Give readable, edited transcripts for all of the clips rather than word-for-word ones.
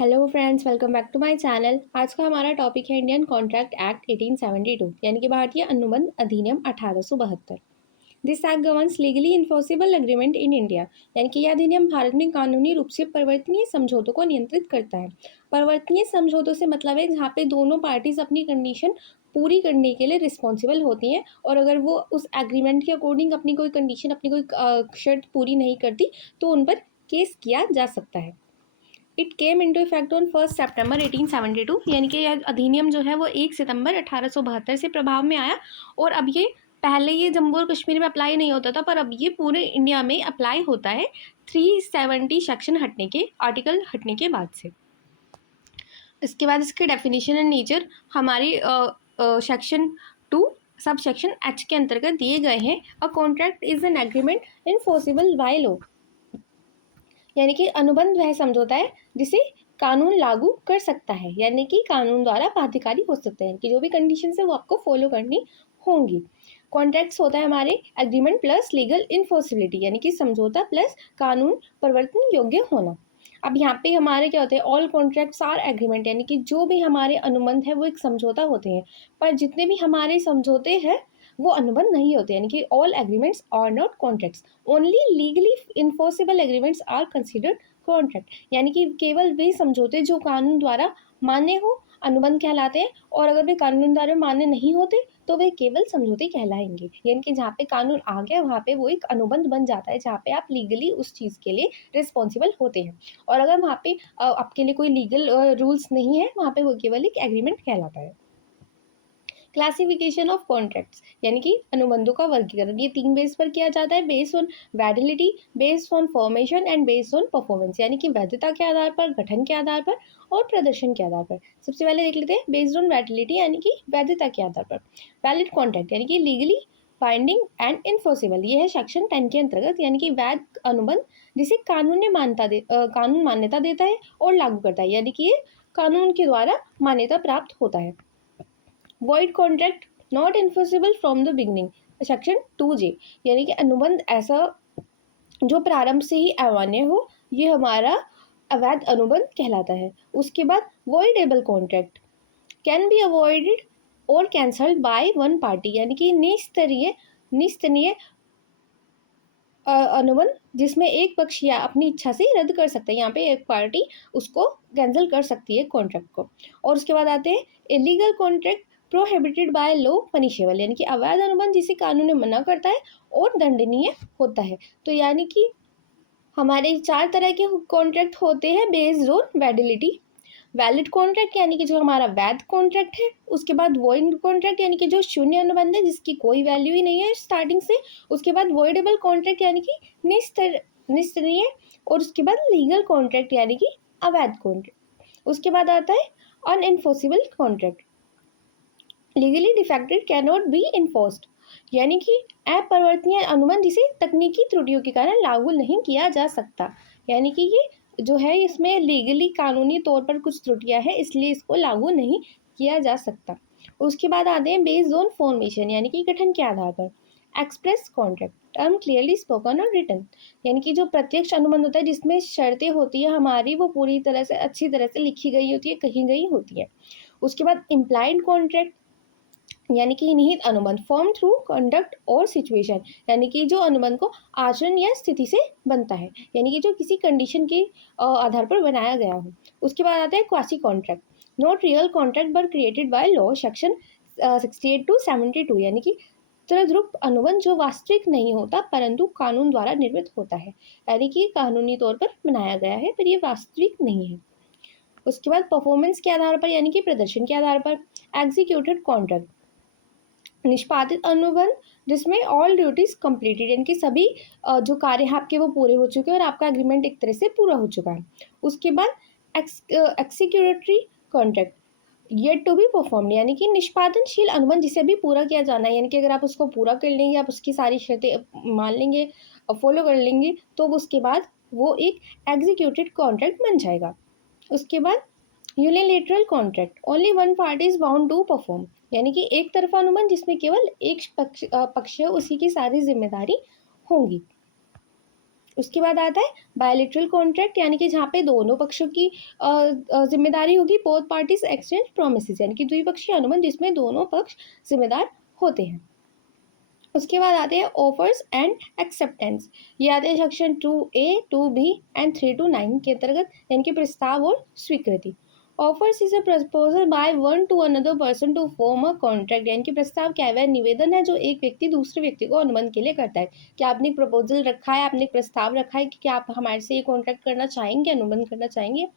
Hello friends, welcome back to my channel. आज का हमारा टॉपिक है इंडियन कॉन्ट्रैक्ट एक्ट 1872 यानी कि भारतीय अनुबंध अधिनियम 1872। This act governs legally enforceable agreement in India यानी कि यह अधिनियम भारत में कानूनी रूप से परिवर्तनीय समझौतों को नियंत्रित करता है। परिवर्तनीय समझौतों से मतलब है जहाँ पे दोनों पार्टीज अपनी कंडीशन पूरी करने के लिए रिस्पॉन्सिबल होती हैं, और अगर वो उस एग्रीमेंट के अकॉर्डिंग अपनी कोई कंडीशन, अपनी कोई शर्त पूरी नहीं करती तो उन पर केस किया जा सकता है। It came into effect on 1 सितंबर 1872 यानी कि यह अधिनियम जो है वो 1 सितंबर 1872 से प्रभाव में आया। और अब ये पहले ये जम्मू और कश्मीर में अप्लाई नहीं होता था, पर अब ये पूरे इंडिया में अप्लाई होता है 370 सेक्शन हटने के, आर्टिकल हटने के बाद से। इसके बाद इसके डेफिनेशन एंड नेचर हमारी सेक्शन 2 सब सेक्शन एच के अंतर्गत दिए गए हैं। A contract is an agreement enforceable by law यानी कि अनुबंध वह समझौता है जिसे कानून लागू कर सकता है, यानी कि कानून द्वारा बाध्यकारी हो सकते हैं कि जो भी कंडीशन है वो आपको फॉलो करनी होंगी। कॉन्ट्रैक्ट्स होता है हमारे एग्रीमेंट प्लस लीगल इन्फोर्सिबिलिटी यानी कि समझौता प्लस कानून परिवर्तन योग्य होना। अब यहाँ पे हमारे क्या होते हैं, ऑल कॉन्ट्रैक्ट्स आर एग्रीमेंट यानी कि जो भी हमारे अनुबंध है वो एक समझौता होते हैं, पर जितने भी हमारे समझौते हैं वो अनुबंध नहीं होते, यानी कि all agreements are not contracts. Only legally enforceable agreements are considered contract यानी कि केवल वे समझौते जो कानून द्वारा मान्य हो अनुबंध कहलाते हैं, और अगर वे कानून द्वारा मान्य नहीं होते तो वे केवल समझौते कहलाएंगे। यानी कि जहाँ पे कानून आ गया वहाँ पे वो एक अनुबंध बन जाता है जहाँ पे आप लीगली उस चीज़ के लिए रिस्पॉन्सिबल होते हैं, और अगर वहाँ पे आपके लिए कोई लीगल रूल्स नहीं है वहाँ पे वो केवल एक एग्रीमेंट कहलाता है। क्लासिफिकेशन ऑफ कॉन्ट्रैक्ट्स यानी कि अनुबंधों का वर्गीकरण ये 3 बेस पर किया जाता है, based on validity, based on formation and based on performance यानी कि वैधता के आधार पर, गठन के आधार पर और प्रदर्शन के आधार पर। सबसे पहले देख लेते हैं बेस्ड ऑन वैलिडिटी यानी कि वैधता के आधार पर। वैलिड कॉन्ट्रैक्ट यानी कि लीगली बाइंडिंग एंड इन्फोर्सिबल, ये है सेक्शन 10 के अंतर्गत यानी कि वैध अनुबंध जिसे कानून मान्यता देता है और लागू करता है, यानी कि ये कानून के द्वारा मान्यता प्राप्त होता है। Void contract not enforceable from the beginning, section 2J यानी कि अनुबंध ऐसा जो प्रारंभ से ही अमान्य हो, ये हमारा अवैध अनुबंध कहलाता है। उसके बाद voidable contract can be avoided और कैंसल्ड बाय वन पार्टी यानी कि निस्तनीय अनुबंध जिसमें एक पक्ष या अपनी इच्छा से रद्द कर सकता है, यहाँ पे एक पार्टी उसको कैंसिल कर सकती है कॉन्ट्रैक्ट को। और उसके बाद आते हैं illegal contract prohibited by law punishable यानी कि अवैध अनुबंध जिसे कानून ने मना करता है और दंडनीय होता है। तो यानी कि हमारे 4 तरह के कॉन्ट्रैक्ट होते हैं based on validity. Valid contract यानी कि जो हमारा वैध कॉन्ट्रैक्ट है, उसके बाद वॉइड कॉन्ट्रैक्ट यानी कि जो शून्य अनुबंध है जिसकी कोई वैल्यू ही नहीं है स्टार्टिंग से, उसके बाद वॉइडेबल कॉन्ट्रैक्ट यानी कि निस्तरीय, और उसके बाद लीगल कॉन्ट्रैक्ट यानी कि अवैध कॉन्ट्रैक्ट। उसके बाद आता है unenforceable contract, legally defected can not be enforced यानी कि अपरिवर्तनीय अनुबंध जिसे तकनीकी त्रुटियों के कारण लागू नहीं किया जा सकता, यानी कि ये जो है इसमें लीगली कानूनी तौर पर कुछ त्रुटियां हैं इसलिए इसको लागू नहीं किया जा सकता। उसके बाद आते हैं बेस्ड ऑन फॉर्मेशन यानी कि गठन के आधार पर। Express contract term clearly spoken और रिटन यानी कि जो प्रत्यक्ष अनुबंध होता है जिसमें शर्तें होती है हमारी वो पूरी तरह से अच्छी तरह से लिखी गई होती है, कही गई होती है। उसके बाद इम्प्लाइड कॉन्ट्रैक्ट यानी कि निहित अनुबंध फॉर्म थ्रू कंडक्ट और सिचुएशन यानी कि जो अनुबंध को आचरण या स्थिति से बनता है, यानी कि जो किसी कंडीशन के आधार पर बनाया गया हो। उसके बाद आता है quasi contract not real contract but created by law, section 68 to 72 यानी कि तद्रुप अनुबंध जो वास्तविक नहीं होता परंतु कानून द्वारा निर्मित होता है, यानी कि कानूनी तौर पर बनाया गया है पर ये वास्तविक नहीं है। उसके बाद परफॉर्मेंस के आधार पर यानी कि प्रदर्शन के आधार पर। एग्जीक्यूटेड कॉन्ट्रैक्ट निष्पादित अनुबंध जिसमें ऑल ड्यूटीज कंप्लीटेड यानी कि सभी जो कार्य हैं आपके वो पूरे हो चुके हैं और आपका एग्रीमेंट एक तरह से पूरा हो चुका है। उसके बाद executory contract yet to be performed यानी कि निष्पादनशील अनुबंध जिसे अभी पूरा किया जाना है, यानी कि अगर आप उसको पूरा कर लेंगे, आप उसकी सारी शर्तें मान लेंगे और फॉलो कर लेंगे तो उसके बाद वो एक एग्जीक्यूटेड कॉन्ट्रैक्ट बन जाएगा। उसके बाद unilateral contract only one party is bound to perform यानी कि एक तरफा अनुबंध जिसमें केवल एक पक्ष है उसी की सारी जिम्मेदारी होंगी। उसके बाद आता है बायलैटरल कॉन्ट्रैक्ट, यानी कि जहाँ पे दोनों पक्षों की जिम्मेदारी होगी। बोथ पार्टीज एक्सचेंज प्रोमिसेस, यानी कि द्विपक्षीय अनुबंध जिसमें दोनों पक्ष जिम्मेदार होते हैं। उसके बाद आते हैं ऑफर्स एंड एक्सेप्टेंस। ये आते हैं section 2A 2B and 3 to 9 के अंतर्गत, यानी कि प्रस्ताव और स्वीकृति। Offers is a proposal by one to another person to form a contract, यानी कि प्रस्ताव क्या है, वह निवेदन है जो एक व्यक्ति दूसरे व्यक्ति को अनुबंध के लिए करता है। क्या आपने एक प्रपोजल रखा है, आपने एक प्रस्ताव रखा है कि क्या आप हमारे से ये कॉन्ट्रैक्ट करना चाहेंगे, अनुबंध करना चाहेंगे।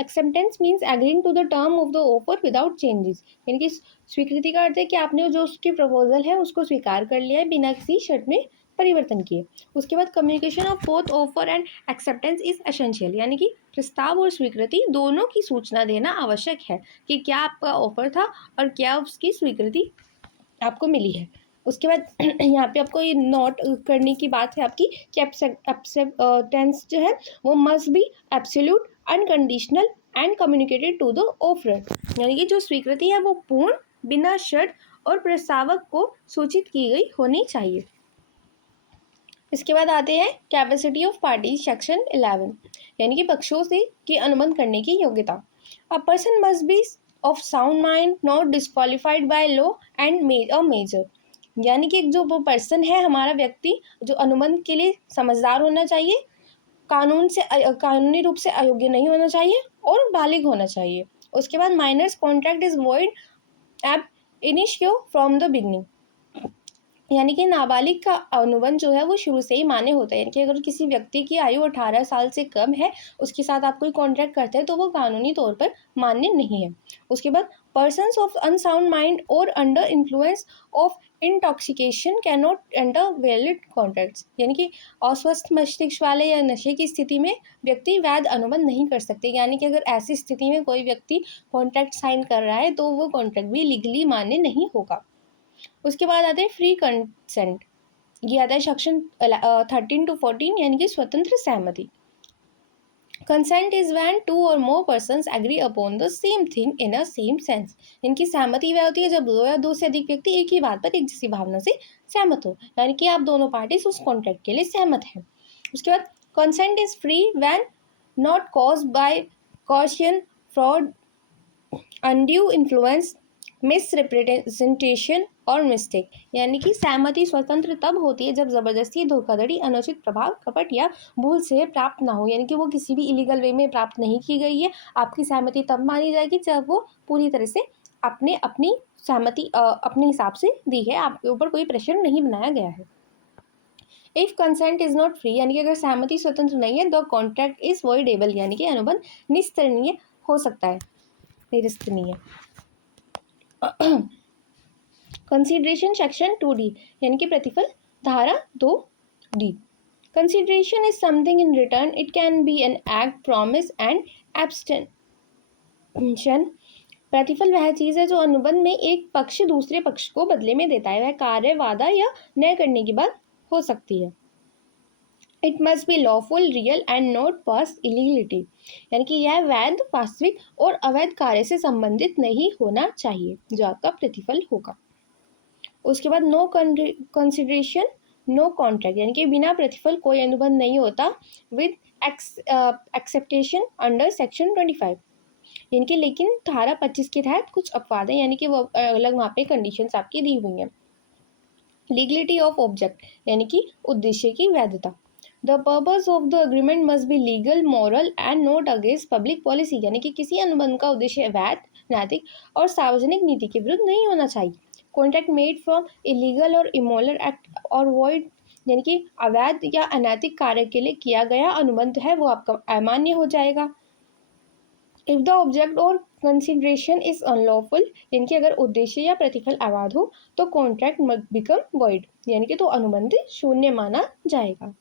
Acceptance means agreeing to the term of the offer without changes, यानी कि स्वीकृति का अर्थ है कि आपने जो उसकी प्रपोजल है उसको स्वीकार कर लिया है बिना किसी शर्त में परिवर्तन किए। उसके बाद communication of both offer and acceptance is essential, यानी कि प्रस्ताव और स्वीकृति दोनों की सूचना देना आवश्यक है कि क्या आपका ऑफर था और क्या उसकी स्वीकृति आपको मिली है। उसके बाद यहाँ पे आपको ये नोट करने की बात है आपकी कि एक्सेप्टेंस जो है वो must be absolute, unconditional and communicated to the offeror, यानी कि जो स्वीकृति है वो पूर्ण, बिना शर्त और प्रस्तावक को सूचित की गई होनी चाहिए। इसके बाद आते हैं कैपेसिटी ऑफ पार्टी सेक्शन 11, यानी कि पक्षों से की अनुबंध करने की योग्यता। A person must be of sound mind, not disqualified by law and major, यानी कि जो वो पर्सन है हमारा व्यक्ति जो अनुबंध के लिए समझदार होना चाहिए, कानूनी रूप से अयोग्य नहीं होना चाहिए और बालिग होना चाहिए। उसके बाद minors contract is void ab initio from the beginning, यानी कि नाबालिग का अनुबंध जो है वो शुरू से ही मान्य होता है, यानी कि अगर किसी व्यक्ति की आयु 18 साल से कम है उसके साथ आप कोई कॉन्ट्रैक्ट करते हैं तो वो कानूनी तौर पर मान्य नहीं है। उसके बाद पर्सन्स ऑफ अनसाउंड माइंड और under influence of intoxication can not enter valid contracts, यानी कि अस्वस्थ मस्तिष्क वाले या नशे की स्थिति में व्यक्ति वैध अनुबंध नहीं कर सकते, यानी कि अगर ऐसी स्थिति में कोई व्यक्ति कॉन्ट्रैक्ट साइन कर रहा है तो वो कॉन्ट्रैक्ट भी लीगली मान्य नहीं होगा। उसके बाद आते हैं फ्री कंसेंट, ये आता है सेक्शन 13 to 14, यानी कि स्वतंत्र सहमति। Consent is when two or more persons agree upon the same thing in a same sense, इनकी सहमति वह होती है जब दो या दो से अधिक व्यक्ति एक ही बात पर एक जैसी भावना से सहमत हो, यानी कि आप दोनों पार्टीज उस कॉन्ट्रैक्ट के लिए सहमत हैं। उसके बाद consent is free when not caused by caution, fraud, undue influence, misrepresentation और मिस्टेक, यानी कि सहमति स्वतंत्र तब होती है जब जबरदस्ती, धोखाधड़ी, अनुचित प्रभाव, कपट या भूल से प्राप्त ना हो, यानी कि वो किसी भी इलीगल वे में प्राप्त नहीं की गई है। आपकी सहमति तब मानी जाएगी जब वो पूरी तरह से आपने अपनी सहमति अपने हिसाब से दी है, आपके ऊपर कोई प्रेशर नहीं बनाया गया है। If consent is not free, यानी कि अगर सहमति स्वतंत्र नहीं है, द कॉन्ट्रैक्ट इज वॉइडेबल, यानी कि अनुबंध निस्तरणीय हो सकता है, निरस्तनीय। कंसिडरेशन सेक्शन 2D, यानी कि प्रतिफल धारा 2D। Consideration is something in return, it can be an act, promise and abstention. प्रतिफल वह चीज़ है जो अनुबंध में एक पक्ष दूसरे पक्ष को बदले में देता है, वह कार्य, वादा या न करने की बात हो सकती है। It must be lawful, real and not pass illegality, यानी कि यह वैध, वास्तविक और अवैध कार्य से संबंधित नहीं होना चाहिए जो आपका प्रतिफल होगा। उसके बाद नो कंसिडरेशन नो कॉन्ट्रैक्ट, यानी कि बिना प्रतिफल कोई अनुबंध नहीं होता। विद एक्सेप्टेशन अंडर सेक्शन 25, यानी कि लेकिन धारा 25 के तहत कुछ अपवाद है, यानी कि वो अलग वहाँ पे कंडीशंस आपकी दी हुई हैं। लीगलिटी ऑफ ऑब्जेक्ट, यानी कि उद्देश्य की वैधता। The purpose of the agreement must be legal, moral and not against public policy, यानी कि किसी अनुबंध का उद्देश्य वैध, नैतिक और सार्वजनिक नीति के विरुद्ध नहीं होना चाहिए। कॉन्ट्रैक्ट मेड फ्रॉम इलीगल और इमोरल एक्ट और वॉइड, यानी कि अवैध या अनैतिक कार्य के लिए किया गया अनुबंध है वो आपका अमान्य हो जाएगा। इफ द ऑब्जेक्ट और कंसिडरेशन इज अनलॉफुल, यानी कि अगर उद्देश्य या प्रतिफल अवैध हो तो कॉन्ट्रैक्ट बिकम वॉइड, यानी कि तो अनुबंध शून्य माना जाएगा।